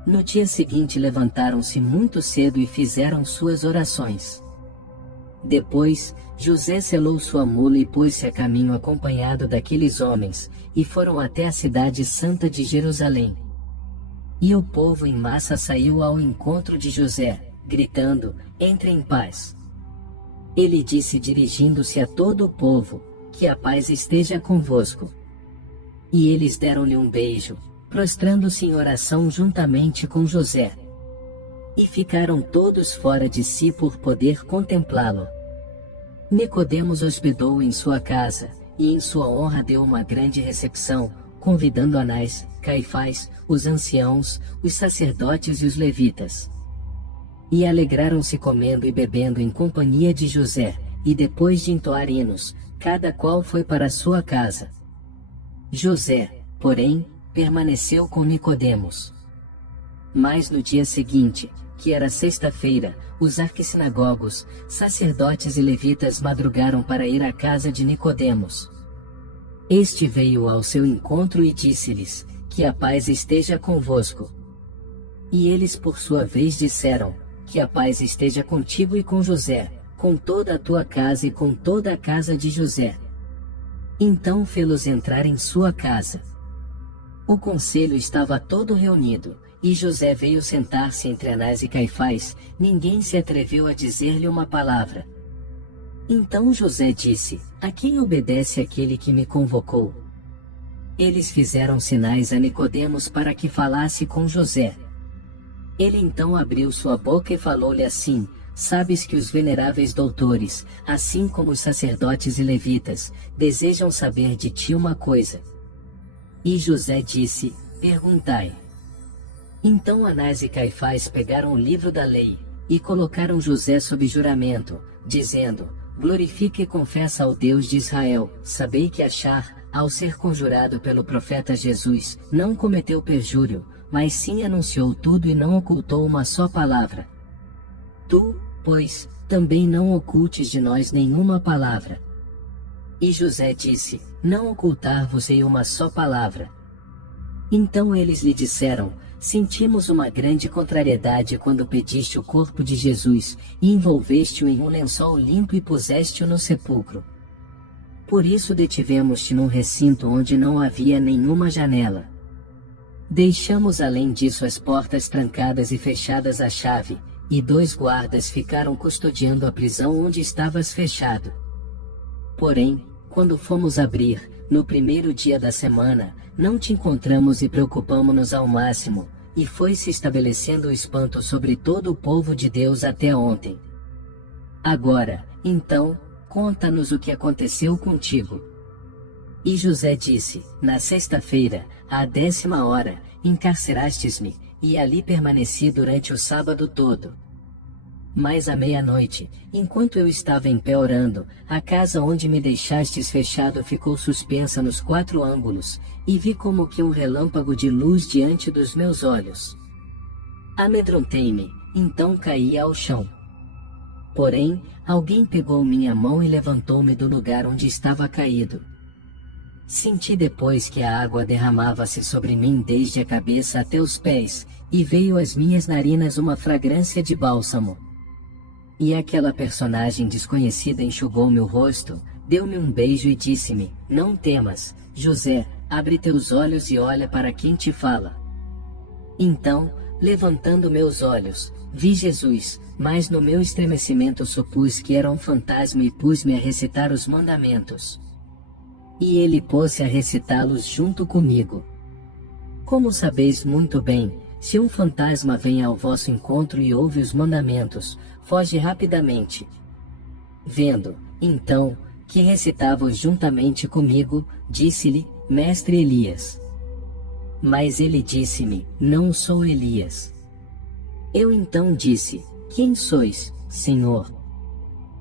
No dia seguinte levantaram-se muito cedo e fizeram suas orações. Depois, José selou sua mula e pôs-se a caminho acompanhado daqueles homens, e foram até a cidade santa de Jerusalém. E o povo em massa saiu ao encontro de José, gritando: entre em paz. Ele disse dirigindo-se a todo o povo: que a paz esteja convosco. E eles deram-lhe um beijo, prostrando-se em oração juntamente com José. E ficaram todos fora de si por poder contemplá-lo. Nicodemos hospedou-o em sua casa, e em sua honra deu uma grande recepção, convidando Anás, Caifás, os anciãos, os sacerdotes e os levitas. E alegraram-se comendo e bebendo em companhia de José, e depois de entoar hinos, cada qual foi para sua casa. José, porém, permaneceu com Nicodemos. Mas no dia seguinte, que era sexta-feira, os arquissinagogos, sacerdotes e levitas madrugaram para ir à casa de Nicodemos. Este veio ao seu encontro e disse-lhes: que a paz esteja convosco. E eles por sua vez disseram: que a paz esteja contigo e com José, com toda a tua casa e com toda a casa de José. Então fê-los entrar em sua casa. O conselho estava todo reunido, e José veio sentar-se entre Anás e Caifás. Ninguém se atreveu a dizer-lhe uma palavra. Então José disse: a quem obedece aquele que me convocou? Eles fizeram sinais a Nicodemos para que falasse com José. Ele então abriu sua boca e falou-lhe assim: sabes que os veneráveis doutores, assim como os sacerdotes e levitas, desejam saber de ti uma coisa. E José disse, perguntai. Então Anás e Caifás pegaram o livro da lei, e colocaram José sob juramento, dizendo, glorifica e confessa ao Deus de Israel, sabei que Achar, ao ser conjurado pelo profeta Jesus, não cometeu perjúrio, mas sim anunciou tudo e não ocultou uma só palavra. Tu, pois, também não ocultes de nós nenhuma palavra. E José disse, não ocultar-vos-ei uma só palavra. Então eles lhe disseram, sentimos uma grande contrariedade quando pediste o corpo de Jesus, e envolveste-o em um lençol limpo e puseste-o no sepulcro. Por isso detivemos-te num recinto onde não havia nenhuma janela. Deixamos além disso as portas trancadas e fechadas à chave, e 2 guardas ficaram custodiando a prisão onde estavas fechado. Porém, quando fomos abrir, no primeiro dia da semana, não te encontramos e preocupamo-nos ao máximo, e foi-se estabelecendo o espanto sobre todo o povo de Deus até ontem. Agora, então, conta-nos o que aconteceu contigo. E José disse, na sexta-feira, à 10ª hora, encarcerastes-me, e ali permaneci durante o sábado todo. Mas à meia-noite, enquanto eu estava em pé orando, a casa onde me deixastes fechado ficou suspensa nos 4 ângulos, e vi como que um relâmpago de luz diante dos meus olhos. Amedrontei-me, então caí ao chão. Porém, alguém pegou minha mão e levantou-me do lugar onde estava caído. Senti depois que a água derramava-se sobre mim desde a cabeça até os pés, e veio às minhas narinas uma fragrância de bálsamo. E aquela personagem desconhecida enxugou-me o rosto, deu-me um beijo e disse-me, não temas, José, abre teus olhos e olha para quem te fala. Então, levantando meus olhos, vi Jesus, mas no meu estremecimento supus que era um fantasma e pus-me a recitar os mandamentos. E ele pôs-se a recitá-los junto comigo. Como sabeis muito bem, se um fantasma vem ao vosso encontro e ouve os mandamentos, foge rapidamente. Vendo, então, que recitava-os juntamente comigo, disse-lhe, mestre Elias. Mas ele disse-me, não sou Elias. Eu então disse, quem sois, Senhor?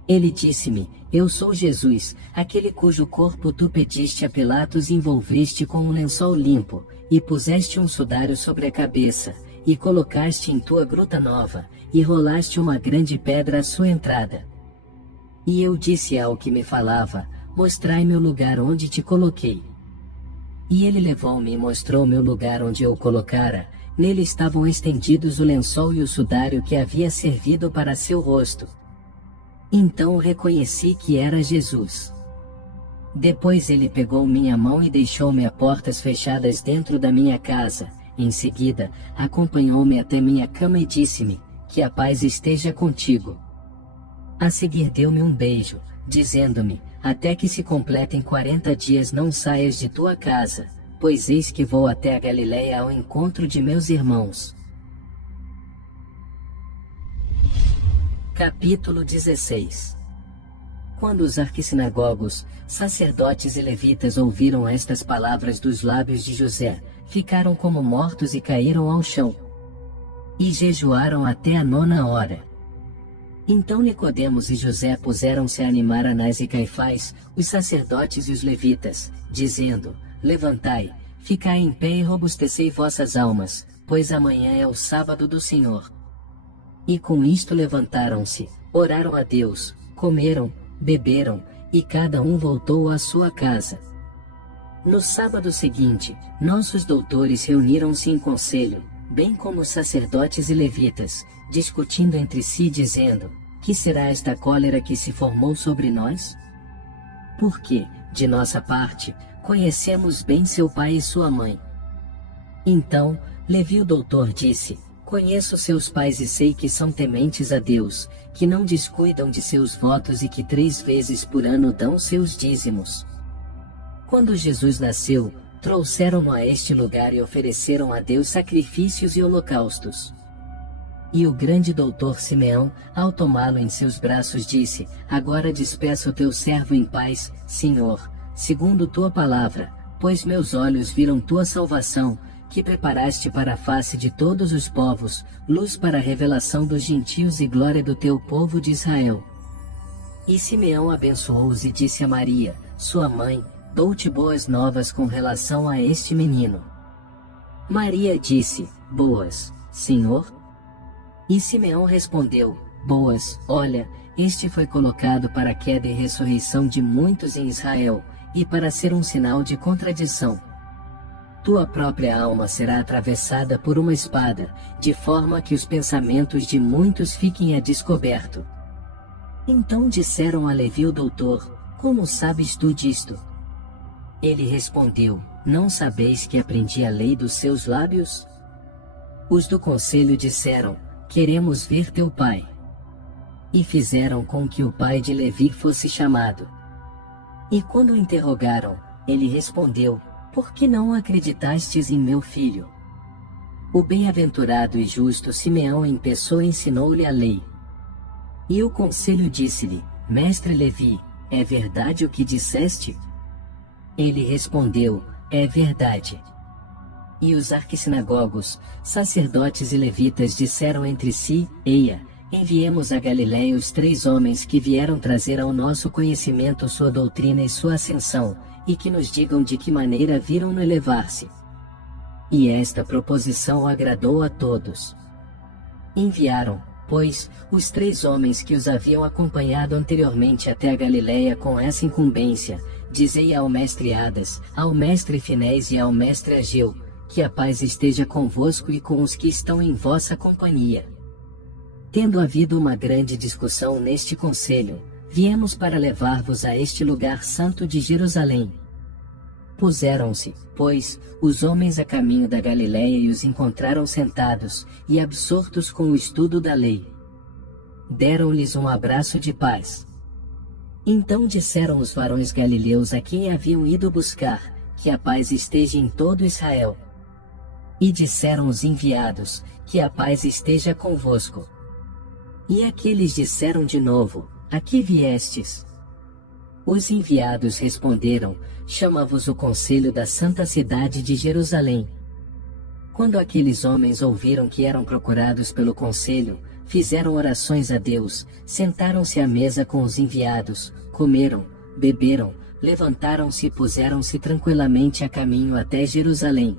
Ele disse-me, eu sou Jesus, aquele cujo corpo tu pediste a Pilatos e envolveste com um lençol limpo, e puseste um sudário sobre a cabeça, e colocaste em tua gruta nova, e rolaste uma grande pedra à sua entrada. E eu disse ao que me falava, mostrai-me o lugar onde te coloquei. E ele levou-me e mostrou-me o lugar onde eu o colocara, nele estavam estendidos o lençol e o sudário que havia servido para seu rosto. Então reconheci que era Jesus. Depois ele pegou minha mão e deixou-me a portas fechadas dentro da minha casa, em seguida, acompanhou-me até minha cama e disse-me, que a paz esteja contigo. A seguir deu-me um beijo, dizendo-me, até que se completem 40 dias não saias de tua casa, pois eis que vou até a Galiléia ao encontro de meus irmãos. Capítulo 16. Quando os arquissinagogos, sacerdotes e levitas ouviram estas palavras dos lábios de José, ficaram como mortos e caíram ao chão. E jejuaram até a 9ª hora. Então Nicodemos e José puseram-se a animar Anás e Caifás, os sacerdotes e os levitas, dizendo, levantai, ficai em pé e robustecei vossas almas, pois amanhã é o sábado do Senhor. E com isto levantaram-se, oraram a Deus, comeram, beberam, e cada um voltou à sua casa. No sábado seguinte, nossos doutores reuniram-se em conselho, bem como os sacerdotes e levitas, discutindo entre si dizendo, que será esta cólera que se formou sobre nós? Porque, de nossa parte, conhecemos bem seu pai e sua mãe. Então, Levi o doutor disse, conheço seus pais e sei que são tementes a Deus, que não descuidam de seus votos e que 3 vezes por ano dão seus dízimos. Quando Jesus nasceu, trouxeram-no a este lugar e ofereceram a Deus sacrifícios e holocaustos. E o grande doutor Simeão, ao tomá-lo em seus braços, disse: Agora despeça o teu servo em paz, Senhor, segundo tua palavra, pois meus olhos viram tua salvação, que preparaste para a face de todos os povos, luz para a revelação dos gentios e glória do teu povo de Israel. E Simeão abençoou-os e disse a Maria, sua mãe: Dou-te boas novas com relação a este menino. Maria disse: Boas, Senhor? E Simeão respondeu: Boas, olha, este foi colocado para a queda e ressurreição de muitos em Israel, e para ser um sinal de contradição. Tua própria alma será atravessada por uma espada, de forma que os pensamentos de muitos fiquem a descoberto. Então disseram a Levi o doutor: Como sabes tu disto? Ele respondeu: Não sabeis que aprendi a lei dos seus lábios? Os do conselho disseram: Queremos ver teu pai. E fizeram com que o pai de Levi fosse chamado. E quando o interrogaram, ele respondeu: Por que não acreditastes em meu filho? O bem-aventurado e justo Simeão em pessoa ensinou-lhe a lei. E o conselho disse-lhe: Mestre Levi, é verdade o que disseste? Ele respondeu: É verdade. E os arquissinagogos, sacerdotes e levitas disseram entre si: Eia, enviemos a Galiléia os 3 homens que vieram trazer ao nosso conhecimento sua doutrina e sua ascensão, e que nos digam de que maneira viram-no elevar-se. E esta proposição agradou a todos. Enviaram, pois, os 3 homens que os haviam acompanhado anteriormente até a Galiléia com essa incumbência: Dizei ao mestre Adas, ao mestre Finés e ao mestre Ageu, que a paz esteja convosco e com os que estão em vossa companhia. Tendo havido uma grande discussão neste conselho, viemos para levar-vos a este lugar santo de Jerusalém. Puseram-se, pois, os homens a caminho da Galiléia e os encontraram sentados, e absortos com o estudo da lei. Deram-lhes um abraço de paz. Então disseram os varões galileus a quem haviam ido buscar: Que a paz esteja em todo Israel. E disseram os enviados: Que a paz esteja convosco. E aqueles disseram de novo: A que viestes? Os enviados responderam: Chama-vos o conselho da santa cidade de Jerusalém. Quando aqueles homens ouviram que eram procurados pelo conselho, fizeram orações a Deus, sentaram-se à mesa com os enviados, comeram, beberam, levantaram-se e puseram-se tranquilamente a caminho até Jerusalém.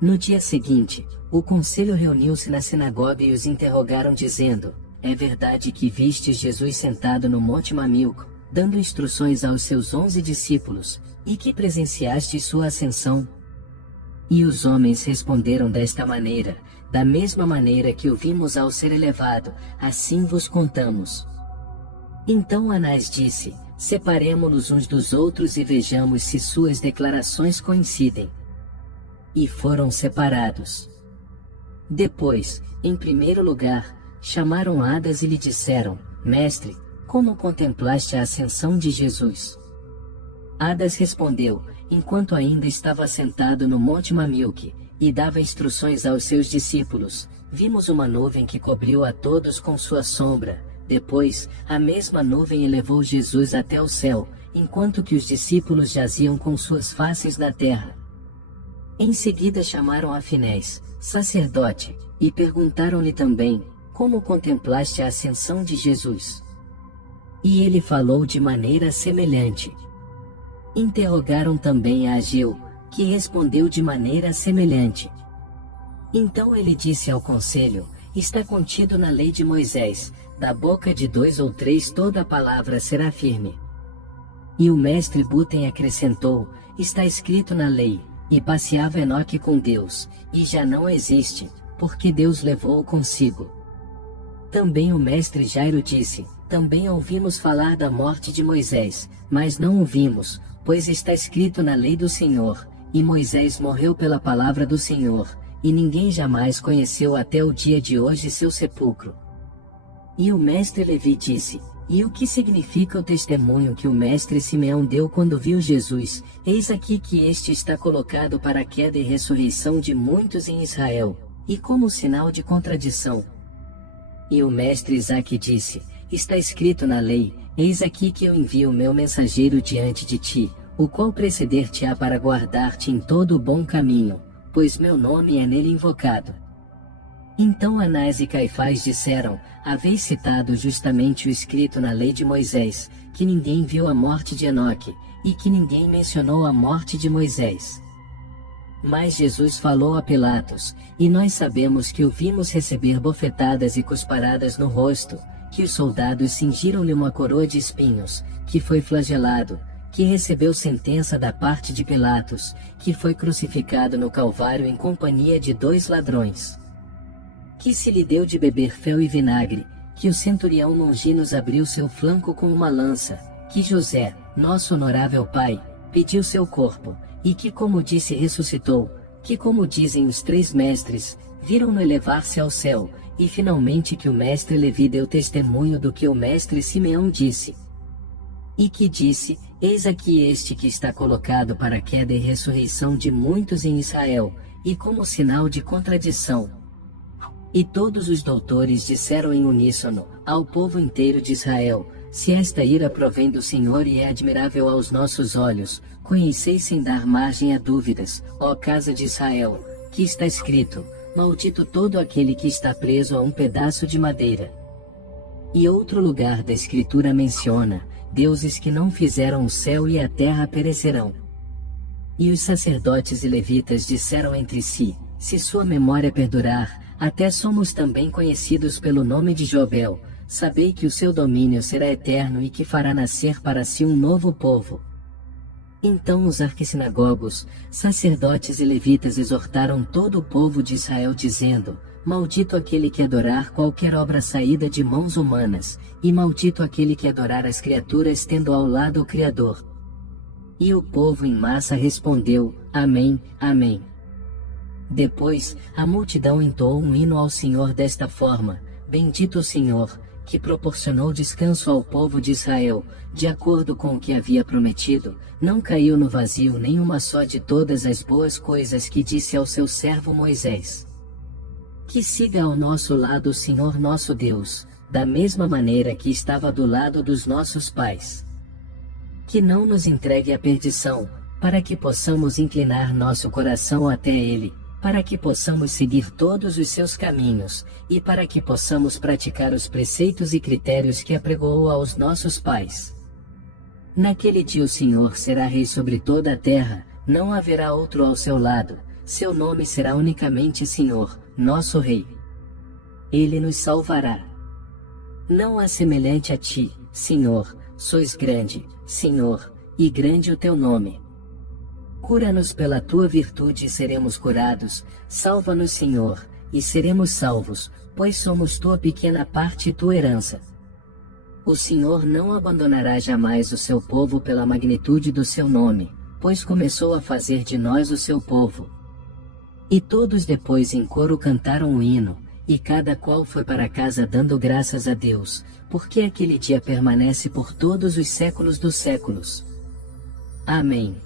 No dia seguinte, o conselho reuniu-se na sinagoga e os interrogaram dizendo: É verdade que vistes Jesus sentado no Monte Mamilco, dando instruções aos seus 11 discípulos, e que presenciastes sua ascensão? E os homens responderam desta maneira: Da mesma maneira que o vimos ao ser elevado, assim vos contamos. Então Anás disse: Separemo-nos uns dos outros e vejamos se suas declarações coincidem. E foram separados. Depois, em primeiro lugar, chamaram Adas e lhe disseram: Mestre, como contemplaste a ascensão de Jesus? Adas respondeu: Enquanto ainda estava sentado no Monte Mamilque, e dava instruções aos seus discípulos, vimos uma nuvem que cobriu a todos com sua sombra. Depois, a mesma nuvem elevou Jesus até o céu, enquanto que os discípulos jaziam com suas faces na terra. Em seguida chamaram a Finés, sacerdote, e perguntaram-lhe também: Como contemplaste a ascensão de Jesus? E ele falou de maneira semelhante. Interrogaram também a Ageu, que respondeu de maneira semelhante. Então ele disse ao conselho: Está contido na lei de Moisés: Da boca de 2 ou 3 toda a palavra será firme. E o mestre Buten acrescentou: Está escrito na lei: E passeava Enoque com Deus, e já não existe, porque Deus levou-o consigo. Também o mestre Jairo disse: Também ouvimos falar da morte de Moisés, mas não o vimos, pois está escrito na lei do Senhor: E Moisés morreu pela palavra do Senhor, e ninguém jamais conheceu até o dia de hoje seu sepulcro. E o mestre Levi disse: E o que significa o testemunho que o mestre Simeão deu quando viu Jesus? Eis aqui que este está colocado para a queda e ressurreição de muitos em Israel, e como sinal de contradição, E o mestre Isaque disse: está escrito na lei, eis aqui que eu envio o meu mensageiro diante de ti, o qual preceder-te-á para guardar-te em todo o bom caminho, pois meu nome é nele invocado. Então Anás e Caifás disseram: haveis citado justamente o escrito na lei de Moisés, que ninguém viu a morte de Enoque, e que ninguém mencionou a morte de Moisés. Mas Jesus falou a Pilatos: e nós sabemos que o vimos receber bofetadas e cusparadas no rosto, que os soldados cingiram-lhe uma coroa de espinhos, que foi flagelado, que recebeu sentença da parte de Pilatos, que foi crucificado no Calvário em companhia de 2 ladrões, que se lhe deu de beber fel e vinagre, que o centurião Longinos abriu seu flanco com uma lança, que José, nosso honorável pai, pediu seu corpo, e que como disse ressuscitou, que como dizem os 3 mestres, viram-no elevar-se ao céu, e finalmente que o mestre Levi deu testemunho do que o mestre Simeão disse. E que disse: eis aqui este que está colocado para a queda e ressurreição de muitos em Israel, e como sinal de contradição. E todos os doutores disseram em uníssono, ao povo inteiro de Israel: se esta ira provém do Senhor e é admirável aos nossos olhos, conheceis sem dar margem a dúvidas, ó casa de Israel, que está escrito: maldito todo aquele que está preso a um pedaço de madeira. E outro lugar da Escritura menciona: deuses que não fizeram o céu e a terra perecerão. E os sacerdotes e levitas disseram entre si: se sua memória perdurar, até somos também conhecidos pelo nome de Jobel, sabei que o seu domínio será eterno e que fará nascer para si um novo povo. Então os arquissinagogos, sacerdotes e levitas exortaram todo o povo de Israel dizendo: maldito aquele que adorar qualquer obra saída de mãos humanas, e maldito aquele que adorar as criaturas tendo ao lado o Criador. E o povo em massa respondeu: Amém, Amém. Depois, a multidão entoou um hino ao Senhor desta forma: Bendito o Senhor, que proporcionou descanso ao povo de Israel, de acordo com o que havia prometido, não caiu no vazio nenhuma só de todas as boas coisas que disse ao seu servo Moisés. Que siga ao nosso lado o Senhor nosso Deus, da mesma maneira que estava do lado dos nossos pais. Que não nos entregue à perdição, para que possamos inclinar nosso coração até Ele, para que possamos seguir todos os seus caminhos, e para que possamos praticar os preceitos e critérios que apregoou aos nossos pais. Naquele dia o Senhor será rei sobre toda a terra, não haverá outro ao seu lado, seu nome será unicamente Senhor, nosso Rei. Ele nos salvará. Não há semelhante a ti, Senhor, sois grande, Senhor, e grande o teu nome. Cura-nos pela tua virtude e seremos curados, salva-nos, Senhor, e seremos salvos, pois somos tua pequena parte e tua herança. O Senhor não abandonará jamais o seu povo pela magnitude do seu nome, pois começou a fazer de nós o seu povo. E todos depois em coro cantaram o hino, e cada qual foi para casa dando graças a Deus, porque aquele dia permanece por todos os séculos dos séculos. Amém.